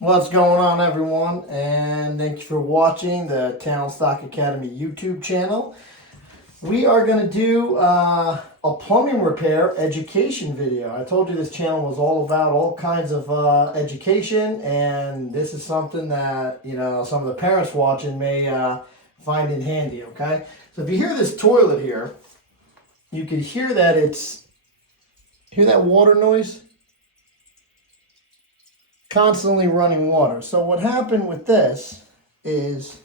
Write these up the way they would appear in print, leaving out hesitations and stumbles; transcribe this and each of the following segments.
What's going on, everyone? And thank you for watching the Talent Stock Academy YouTube channel. We are going to do a plumbing repair education video. I told you this channel was all about all kinds of education, and this is something that, some of the parents watching may find it handy, okay? So if you hear this toilet here, you can hear that hear that water noise? Constantly running water. So what happened with this is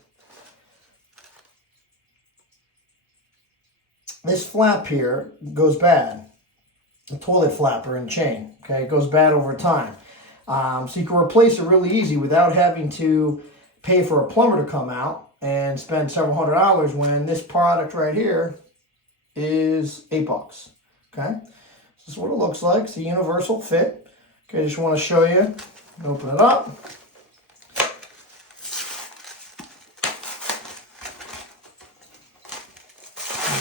this flap here goes bad. The toilet flapper and chain, okay, it goes bad over time. So you can replace it really easy without having to pay for a plumber to come out and spend several $100s when this product right here is $8. Okay, this is what it looks like. It's a universal fit. Okay, I just want to show you. Open it up.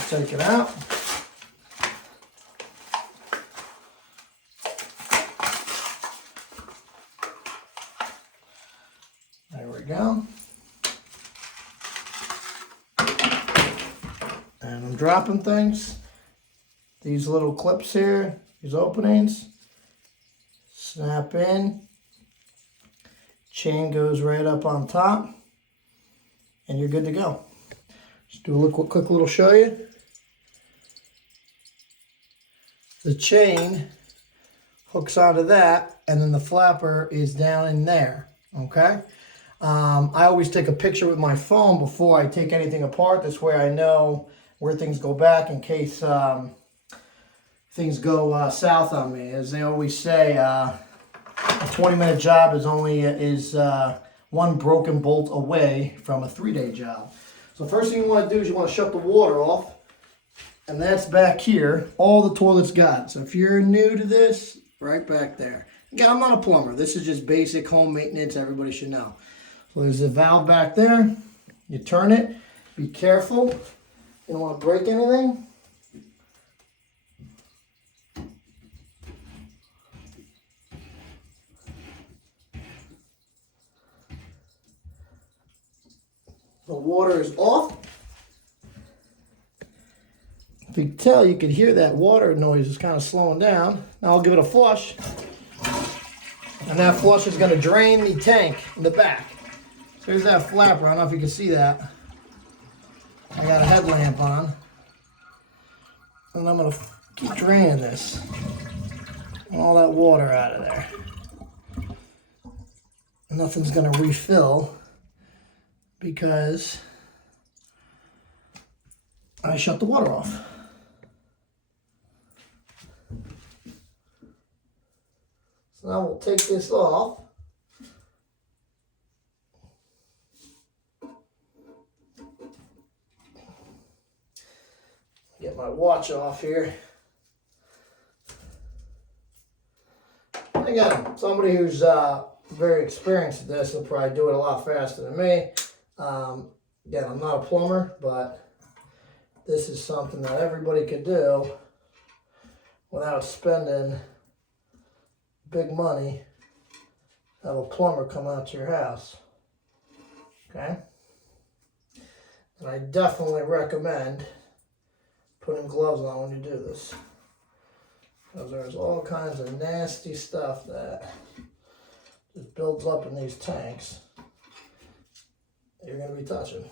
Take it out. There we go. And I'm dropping things. These little clips here, these openings, snap in. Chain goes right up on top, and you're good to go. Just do a quick little show you. The chain hooks onto that, and then the flapper is down in there, okay? I always take a picture with my phone before I take anything apart. This way I know where things go back in case things go south on me. As they always say, a 20-minute job is one broken bolt away from a 3-day job. So first thing you want to do is you want to shut the water off, and that's back here. All the toilet's got. So if you're new to this, right back there. Again, I'm not a plumber. This is just basic home maintenance everybody should know. So there's a valve back there. You turn it. Be careful. You don't want to break anything. The water is off. If you can tell, you can hear that water noise is kind of slowing down. Now I'll give it a flush. And that flush is going to drain the tank in the back. So here's that flapper. I don't know if you can see that. I got a headlamp on. And I'm going to keep draining this. All that water out of there. Nothing's going to refill because I shut the water off. So now we'll take this off. Get my watch off here. Again, somebody who's very experienced at this will probably do it a lot faster than me. Again, I'm not a plumber, but this is something that everybody could do without spending big money. Have a plumber come out to your house. Okay? And I definitely recommend putting gloves on when you do this, because there's all kinds of nasty stuff that just builds up in these tanks you're going to be touching.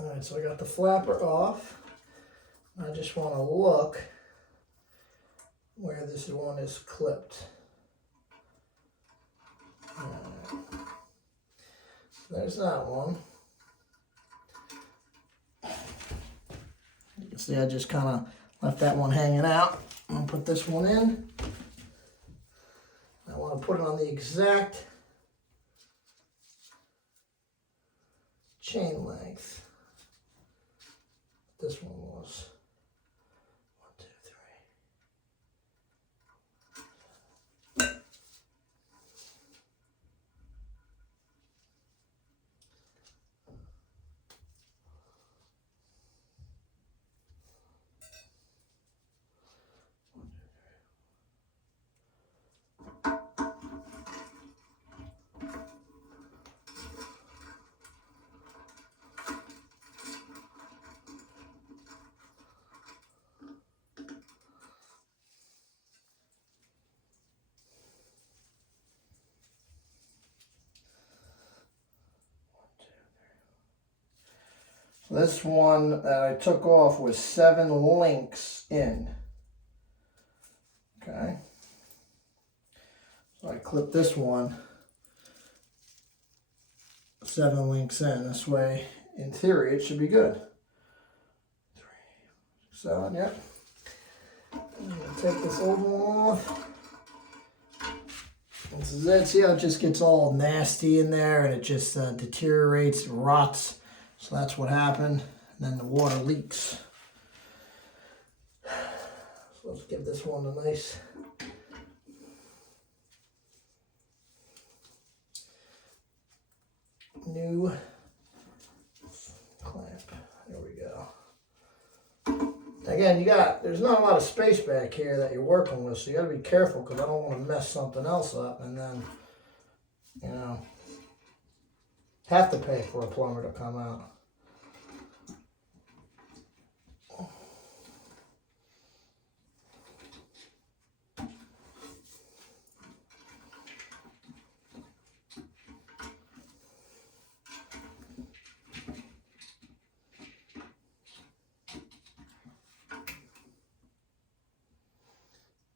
Alright, so I got the flapper off. I just want to look where this one is clipped. Right. There's that one. You can see I just kind of left that one hanging out. I'm going to put this one in. I want to put it on the exact chain length this one was. 1, 2, 3. This one that I took off was 7 links in. Okay. So I clipped this one 7 links in. This way, in theory, it should be good. 3, 7, yep. I'm going to take this old one off. This is it. See how it just gets all nasty in there and it just deteriorates, rots. So that's what happened. And then the water leaks. So let's give this one a nice new clamp. There we go. Again, there's not a lot of space back here that you're working with, so you got to be careful because I don't want to mess something else up and then, you know, have to pay for a plumber to come out.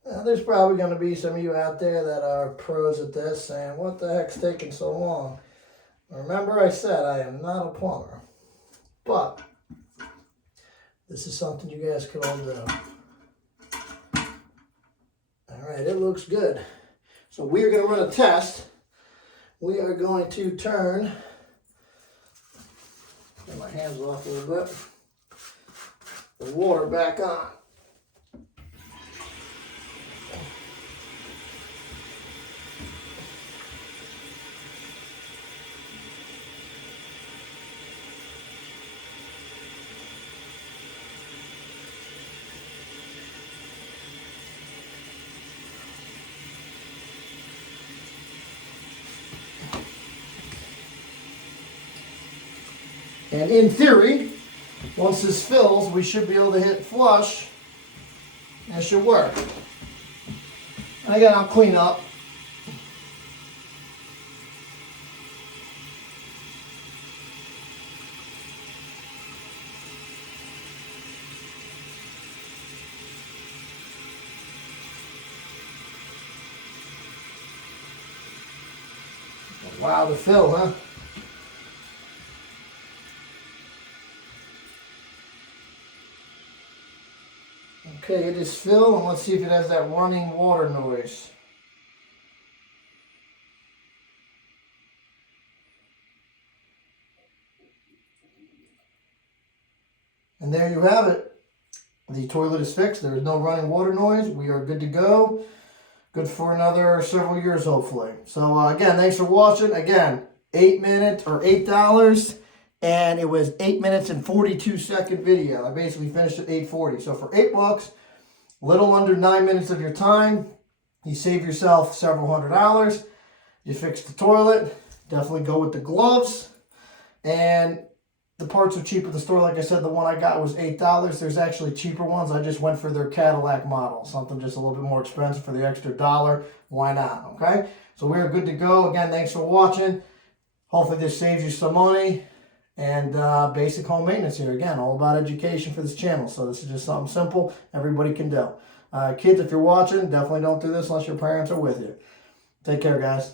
Now, there's probably going to be some of you out there that are pros at this saying, what the heck's taking so long? Remember I said I am not a plumber, but this is something you guys can all do. All right, it looks good. So we're going to run a test. We are going to turn, get my hands off a little bit, the water back on. And in theory, once this fills, we should be able to hit flush, and it should work. And again, I'll clean up. Wow, the fill, huh? Okay, it is filled, and let's see if it has that running water noise. And there you have it. The toilet is fixed. There is no running water noise. We are good to go. Good for another several years, hopefully. So, again, thanks for watching. Again, 8 minutes or $8. And it was 8 minutes and 42-second video. I basically finished at 8:40. So for $8, little under 9 minutes of your time, you save yourself several $100s. You fix the toilet. Definitely go with the gloves. And the parts are cheap at the store. Like I said, the one I got was $8. There's actually cheaper ones. I just went for their Cadillac model. Something just a little bit more expensive for the extra $1. Why not? Okay? So we're good to go. Again, thanks for watching. Hopefully this saves you some money. And basic home maintenance here. Again, all about education for this channel. So this is just something simple everybody can do. Kids, if you're watching, definitely don't do this unless your parents are with you. Take care, guys.